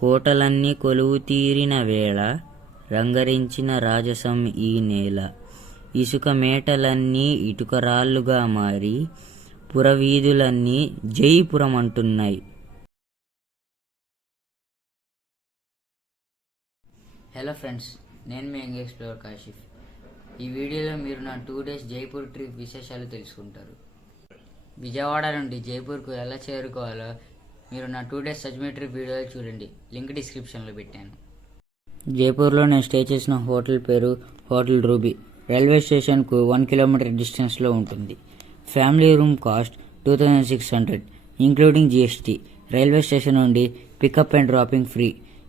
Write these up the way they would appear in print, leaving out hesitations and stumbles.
కోటలన్నీ కొలువు తీరిన వేళ రంగరించిన రాజసం ఈ నేల. ఇసుక మేటలన్నీ ఇటుకరాళ్ళుగా మారి పురవీధులన్నీ జైపురమంటున్నాయి. హలో ఫ్రెండ్స్, నేను మీ యంగ్ ఎక్స్ప్లోరర్ కాశిఫ్. ఈ వీడియోలో మీరు నా 2 days జైపూర్ ట్రిప్ విశేషాలు తెలుసుకుంటారు. విజయవాడ నుండి జైపూర్కు ఎలా చేరుకోవాలో మీరు నా 2 days అజ్మీర్ ట్రిప్ వీడియోలో చూడండి. లింక్ డిస్క్రిప్షన్లో పెట్టాను. జైపూర్లో నేను స్టే చేసిన హోటల్ పేరు హోటల్ రూబీ. రైల్వే స్టేషన్కు 1 kilometer డిస్టెన్స్లో ఉంటుంది. Family room cost 2600 including GST. Railway station నుండి పికప్ అండ్ డ్రాపింగ్ ఫ్రీ.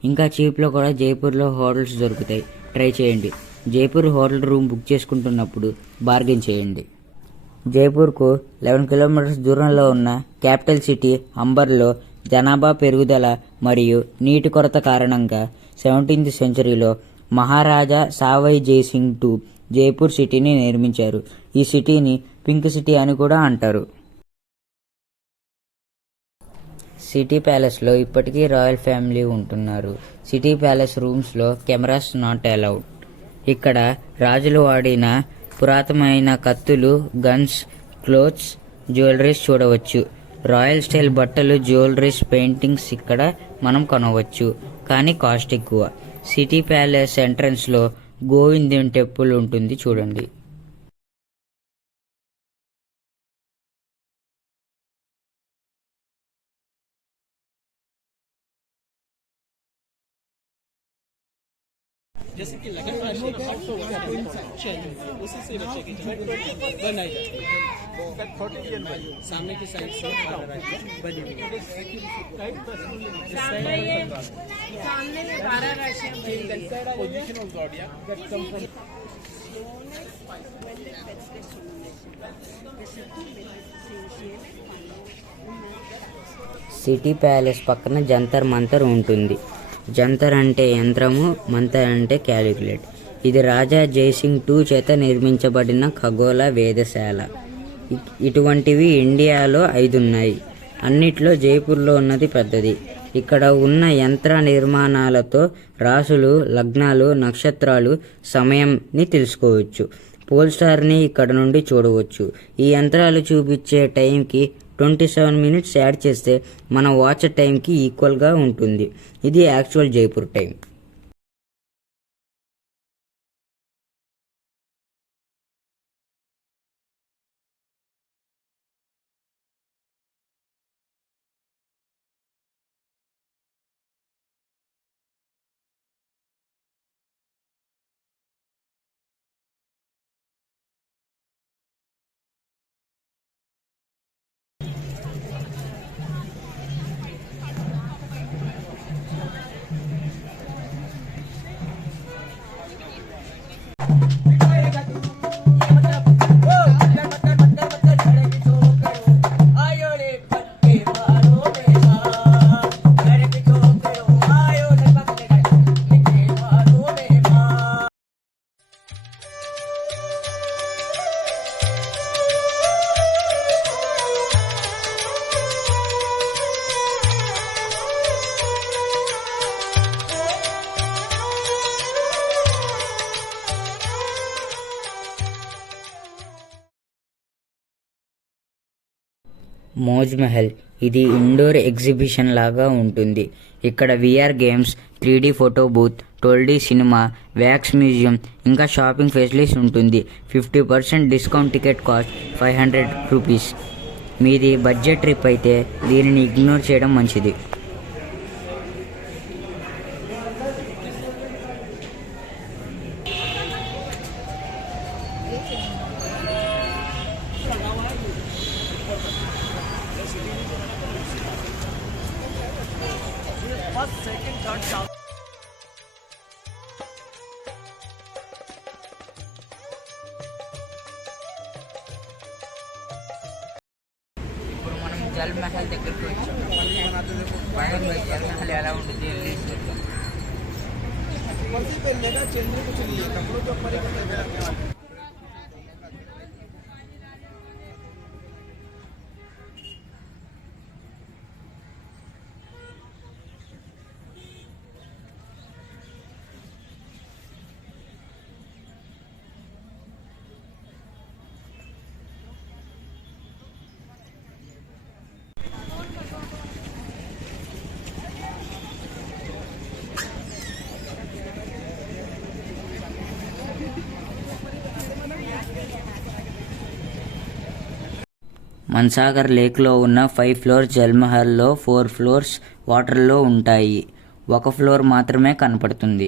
ఇంకా చీప్లో కూడా జైపూర్లో హోటల్స్ దొరుకుతాయి, ట్రై చేయండి. జైపూర్ హోటల్ రూమ్ బుక్ చేసుకుంటున్నప్పుడు బార్గెన్ చేయండి. జైపూర్కు 11 kilometers దూరంలో ఉన్న క్యాపిటల్ సిటీ అంబర్లో జనాభా పెరుగుదల మరియు నీటి కొరత కారణంగా 17th centuryలో మహారాజా సావై జైసింగ్ II జైపూర్ సిటీని నిర్మించారు. ఈ సిటీని పింక్ సిటీ అని కూడా అంటారు. సిటీ ప్యాలెస్లో ఇప్పటికీ రాయల్ ఫ్యామిలీ ఉంటున్నారు. సిటీ ప్యాలెస్ రూమ్స్లో కెమెరాస్ నాట్ అలౌడ్. ఇక్కడ రాజులు వాడిన పురాతనమైన కత్తులు, గన్స్, క్లోత్స్, జ్యువెలరీస్ చూడవచ్చు. రాయల్ స్టైల్ బట్టలు, జ్యువెలరీస్, పెయింటింగ్స్ ఇక్కడ మనం కొనవచ్చు, కానీ కాస్ట్ ఎక్కువ. సిటీ ప్యాలెస్ ఎంట్రన్స్లో గోవిందన్ టెంపుల్ ఉంటుంది, చూడండి. जैसे कि लगन राशि हॉट तो चाहिए उसी से बच्चे की बनाई जाती है। सामने की साइड से बनी हुई सामने में 12 राशि position of zodiac that come from city palace పక్కన జంతర్ మంతర్ ఉంటుంది. జంతర్ అంటే యంత్రము, మంతర్ అంటే క్యాలిక్యులేట్. ఇది రాజా జైసింగ్ II చేత నిర్మించబడిన ఖగోళ వేధశాల. ఇటువంటివి ఇండియాలో 5 ఉన్నాయి. అన్నిట్లో జైపూర్లో ఉన్నది పెద్దది. ఇక్కడ ఉన్న యంత్ర నిర్మాణాలతో రాసులు, లగ్నాలు, నక్షత్రాలు, సమయంని తెలుసుకోవచ్చు. పోల్ స్టార్ని ఇక్కడ నుండి చూడవచ్చు. ఈ యంత్రాలు చూపించే టైంకి 27 minutes యాడ్ చేస్తే మన వాచ్ టైంకి ఈక్వల్గా ఉంటుంది. ఇది యాక్చువల్ జైపూర్ టైం. మోజ్ మహల్ ఇది ఇండోర్ ఎగ్జిబిషన్ లాగా ఉంటుంది. ఇక్కడ VR games, 3D photo booth, 12D cinema, wax museum, ఇంకా షాపింగ్ ఫెసిలిటీస్ ఉంటుంది. 50% డిస్కౌంట్. టికెట్ కాస్ట్ 500 rupees. మీది బడ్జెట్ ట్రిప్ అయితే దీనిని ఇగ్నోర్ చేయడం మంచిది. ఇప్పుడు మనం జల్ మహల్ దగ్గరికి వచ్చాం. జల్ మహల్ ఎలా ఉంటుంది మన్సాగర్ లేక్లో ఉన్న 5 ఫ్లోర్స్ జల్మహల్లో 4 ఫ్లోర్స్ వాటర్లో ఉంటాయి. 1 ఫ్లోర్ మాత్రమే కనపడుతుంది.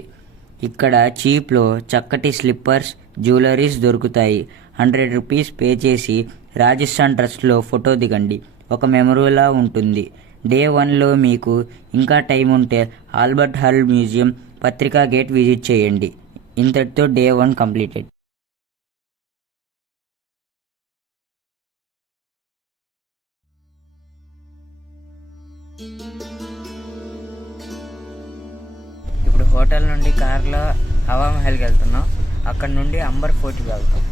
ఇక్కడ చీప్లో చక్కటి స్లిప్పర్స్, జ్యువెలరీస్ దొరుకుతాయి. 100 రూపీస్ పే చేసి రాజస్థాన్ ట్రస్ట్లో ఫోటో దిగండి. ఒక మెమరీలా ఉంటుంది. డే 1లో మీకు ఇంకా టైం ఉంటే ఆల్బర్ట్ హాల్ మ్యూజియం, పత్రికా గేట్ విజిట్ చేయండి. ఇంతటితో డే 1 కంప్లీటెడ్. ఇప్పుడు హోటల్ నుండి కార్లో హవా మహల్కి వెళ్తున్నాం. అక్కడ నుండి అంబర్ ఫోర్ట్కి వెళ్తాం.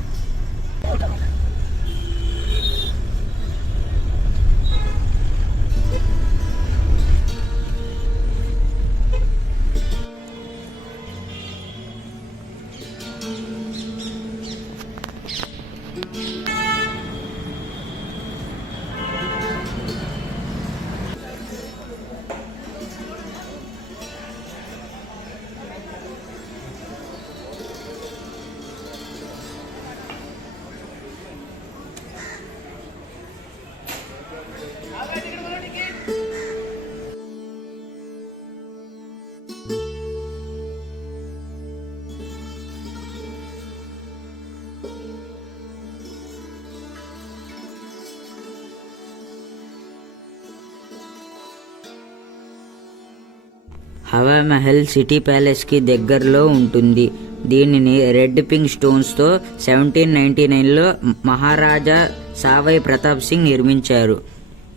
హవా మహల్ సిటీ ప్యాలెస్కి దగ్గరలో ఉంటుంది. దీనిని రెడ్ పింక్ స్టోన్స్తో 1799లో మహారాజా సావై ప్రతాప్ సింగ్ నిర్మించారు.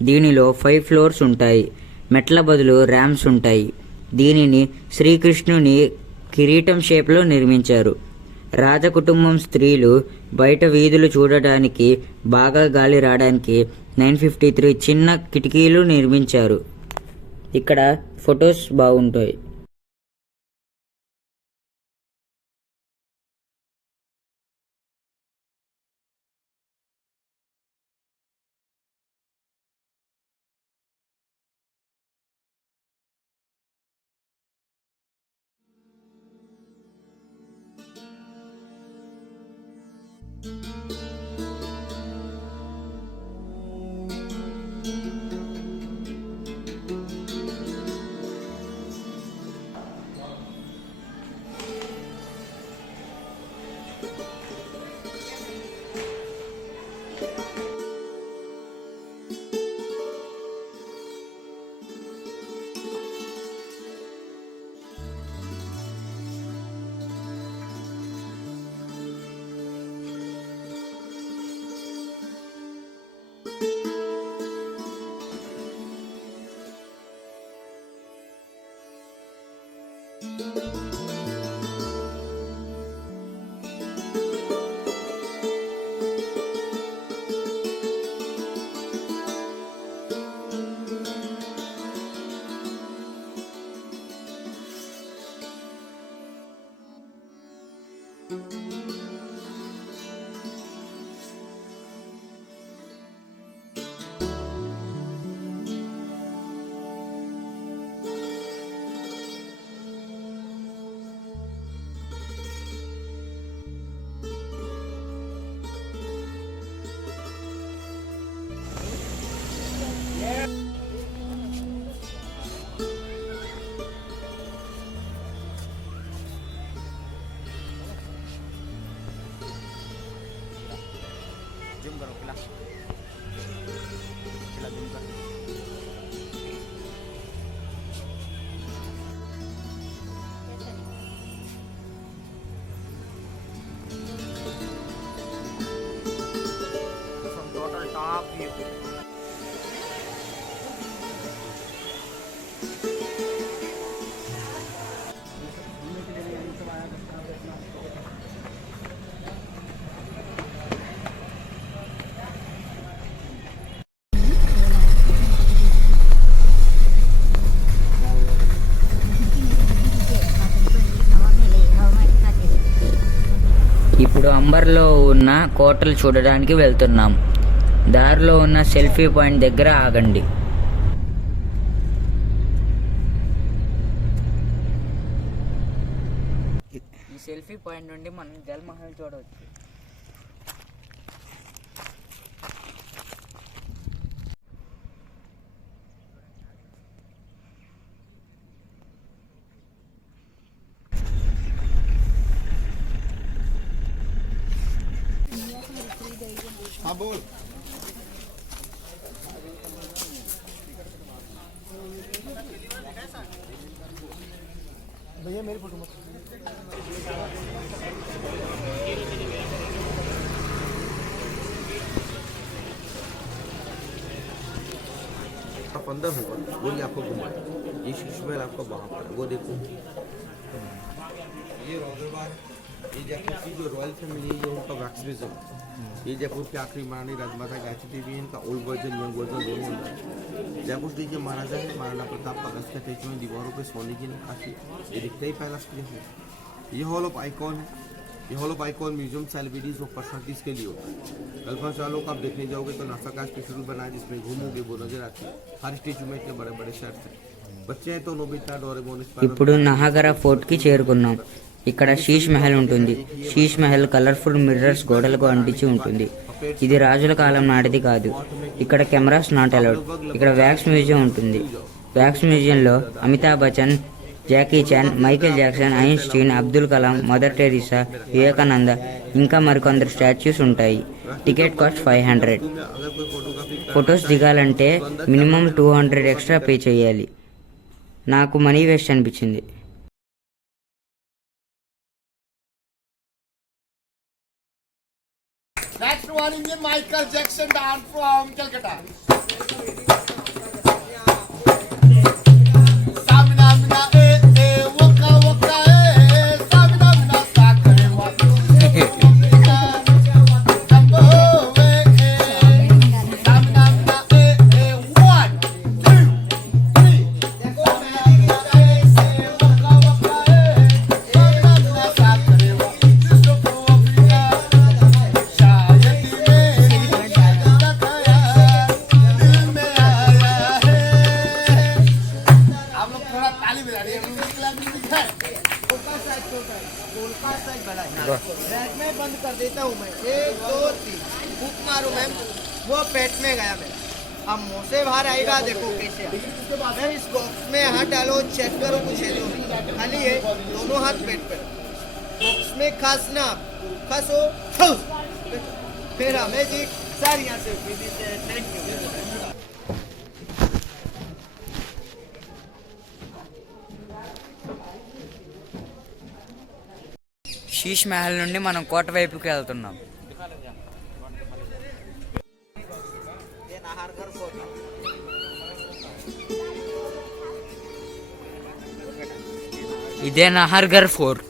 దీనిలో 5 ఫ్లోర్స్ ఉంటాయి. మెట్ల బదులు ర్యాంప్స్ ఉంటాయి. దీనిని శ్రీకృష్ణుని కిరీటం షేప్లో నిర్మించారు. రాజకుటుంబం స్త్రీలు బయట వీధులు చూడడానికి, బాగా గాలి రావడానికి 953 చిన్న కిటికీలు నిర్మించారు. ఇక్కడ ఫొటోస్ బాగుంటాయి. ఇప్పుడు అంబర్లో ఉన్న కోటలు చూడడానికి వెళ్తున్నాం. దారిలో ఉన్న సెల్ఫీ పాయింట్ దగ్గర ఆగండి. ఈ సెల్ఫీ పాయింట్ నుండి మనం జల్ మహల్ చూడవచ్చు. बोल भैया मेरी फोटो मत 15 होगा वही आपको घुमाए। ये शीश महल आपका वहाँ पर है, वो देखो। ये रौदरबार, ये जयपुर की जो रॉयल फैमिली है ये उनका वैक्स म्यूजियम। ये जयपुर की आखिरी महारानी राजमाता गायत्री देवी है, इनका ओल्ड वर्जन यंग वर्जन दोनों होता है। जयपुर के जो महाराजा है महाराणा प्रताप का गस्त का टेच में दीवारों पे सोने की नक्काशी, ये दिखता ही पहला स्टेज है। ये हॉल ऑफ आइकॉन है। ये hall of icon museum celebrities और पर्सनालिटीज के लिए होता है। कल्पना चावला को आप देखने जाओगे तो नासा का स्पेशल बनाया जिसमें घूमोगे वो नजर आती है। हर स्टेज में इतने बड़े बड़े शर्ट्स हैं। बच्चे हैं तो नोबिता डोरेमोन ఇప్పుడు నహాగర ఫోర్ట్ కి చేరుకున్నాం. ఇక్కడ శీష్ మహల్ ఉంటుంది. శీష్ మహల్ కలర్ఫుల్ మిర్రర్స్ గోడలకు అంటించి ఉంటుంది. ఇది రాజుల కాలం నాటిది కాదు. ఇక్కడ కెమెరాస్ నాట్ అలౌడ్. ఇక్కడ వ్యాక్స్ మ్యూజియం ఉంటుంది. వ్యాక్స్ మ్యూజియంలో Amitabh Bachchan, Jackie Chan, Michael Jackson, Einstein, Abdul Kalam, Mother Teresa, Vivekananda ఇంకా మరికొందరు స్టాచ్యూస్ ఉంటాయి. Ticket cost 500. ఫొటోస్ దిగాలంటే మినిమం 200 ఎక్స్ట్రా పే చేయాలి. నాకు మనీ వేస్ట్ అనిపించింది. Next one Indian Michael Jackson dance from Calcutta. Samina mina waka waka samina mina sakare waka. Sambo samina mina 1 2 3. Samina mina waka waka samina mina sakare waka. Just look Africa. आप लोग थोड़ा ताली बजा रही है बैग में बंद कर देता हूँ मैं 1 2 3 फूक मारू मैम वो पेट में गया मैं अब मुंह से बाहर आएगा देखो कैसे मैम इस बॉक्स में हाथ डालो चेक करो कुछ है नहीं खाली है दोनों हाथ पेट पे बॉक्स में खांसना खांसो फिर हमें जी सर यहाँ से थैंक यू శీష్ మహల్ నుండి మనం కోట వైపుకి వెళ్తున్నాం. ये नाहरगढ़ फोर्ट ఇదే నహర్గర్ ఫోర్ట్.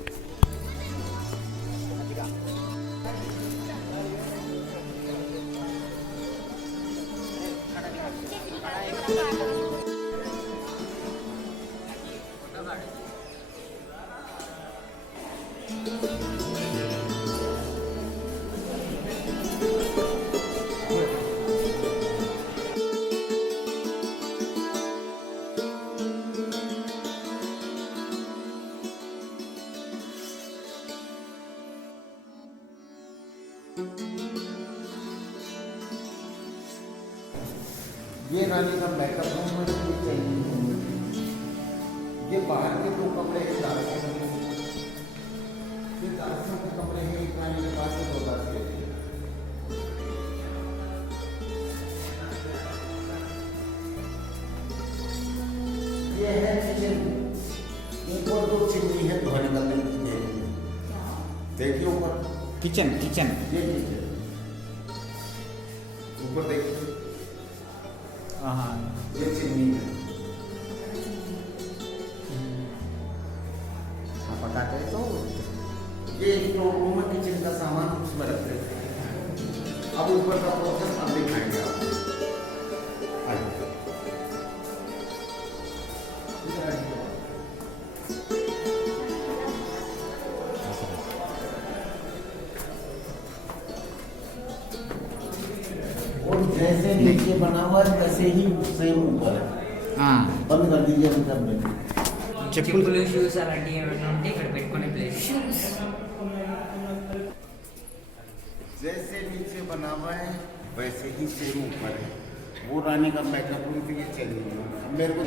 ये रानी का बैकअप रूम में ये चाहिए। ये बाहर के 2 कमरे हैं दार्शनिक के। ये दार्शनिक के कमरे हैं एक रानी के पास 2 दार्शनिक के। ये है किचन। एक और 2 चिमनी है धोने का देखिए ऊपर కిచెన్ కిచెన్ ये किचन ऊपर देखिए ये चिमनी है। हाँ पकाते हैं तो ये स्टोर रूम में किचन का सामान उसमें रखते हैं। अब ऊपर का प्रोसेस अब दिखाएंगे आपको। आइए। और जैसे नीचे बना हुआ है वैसे ही सेम ऊपर है। बंद कर दीजिए अभी तक में। చెప్పులు షూస్ అలాంటివి ఏమైనా ఉంటే ఇక్కడ పెట్టుకునే ప్లేస్. जैसे नीचे बना हुआ है वैसे ही सेम ऊपर है। वो रानी का बैकअप रूम भी ये चाहिए। अब मेरे को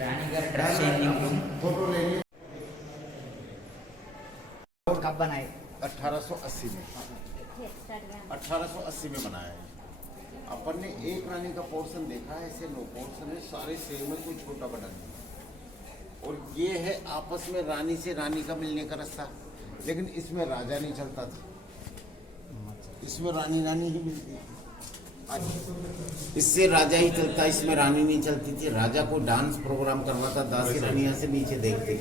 రాణిగారి డ్రెస్ చేంజింగ్ రూమ్. फोटो ले लीजिए। कब बनाए 1880 में 1880 में बनाया है। अपन ने एक रानी का पोर्शन देखा है, ऐसे 9 पोर्शन है, सारे सेम में, कोई छोटा बड़ा नहीं। और ये है आपस में रानी से रानी का मिलने का रास्ता, लेकिन इसमें राजा नहीं चलता था, इसमें रानी रानी ही मिलती थी। इससे राजा ही चलता, इसमें रानी नहीं चलती थी। राजा को डांस प्रोग्राम करवाता, दासी रानियां से नीचे देखती,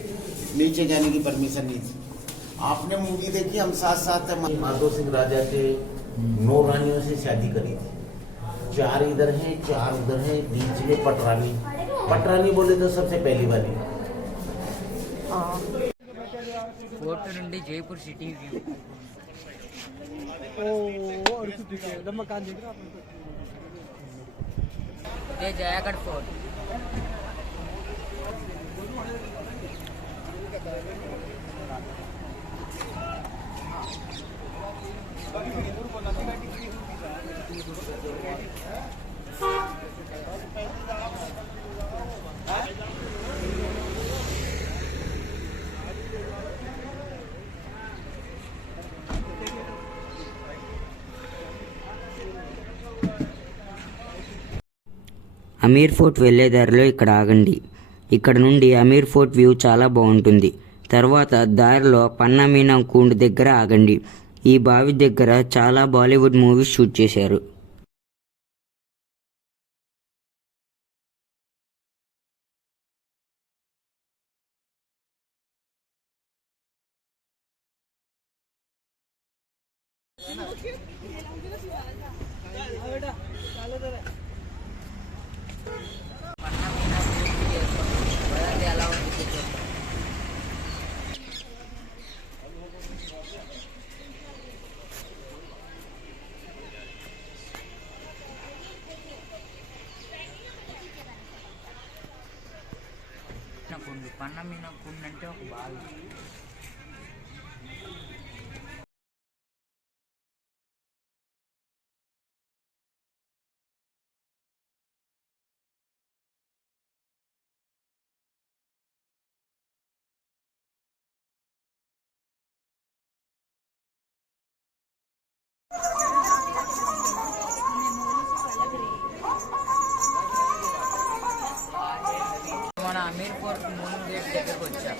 नीचे जाने की परमिशन नहीं थी। आपने मूवी देखी हम साथ साथ है, माधो सिंह राजा के 9 रानियों से शादी करी थी। 4 इधर हैं, 4 उधर हैं, बीच में पटरानी। पटरानी बोले तो सबसे पहली वाली। ఫోర్ట్ నుండి జైపూర్ సిటీ వ్యూ. ఇదే జయాగఢ్ ఫోర్ట్. అమీర్ ఫోర్ట్ వెళ్ళే దారిలో ఇక్కడ ఆగండి. ఇక్కడ నుండి అమీర్ ఫోర్ట్ వ్యూ చాలా బాగుంటుంది. తర్వాత దారిలో పన్నా మీనా కుండ్ దగ్గర ఆగండి. ఈ బావి దగ్గర చాలా బాలీవుడ్ మూవీస్ షూట్ చేశారు. ఎలా ఉంది చూద్దాం. కుండు పన్న మీన కుండు అంటే ఒక బావి. మన అమీర్ ఫోర్ట్ మూడు గేట్ దగ్గరకు వచ్చాం.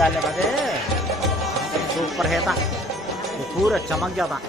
डालने बजे सुपर है था ये पूरा चमक जाता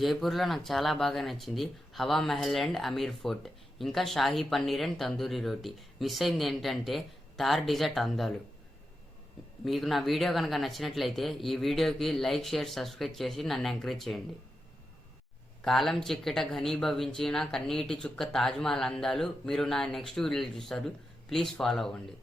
జైపూర్లో నాకు చాలా బాగా నచ్చింది హవా మహల్ అండ్ అమీర్ ఫోర్ట్, ఇంకా షాహీ పన్నీర్ అండ్ తందూరి రోటీ. మిస్ అయింది ఏంటంటే తార్ డిజర్ట్ అందాలు. మీకు నా వీడియో కనుక నచ్చినట్లయితే ఈ వీడియోకి లైక్, షేర్, సబ్స్క్రైబ్ చేసి నన్ను ఎంకరేజ్ చేయండి. కాలం చిక్కట ఘనీభవించిన కన్నీటి చుక్క తాజ్మహల్ అందాలు మీరు నా నెక్స్ట్ వీడియోలో చూస్తారు. ప్లీజ్ ఫాలో అవ్వండి.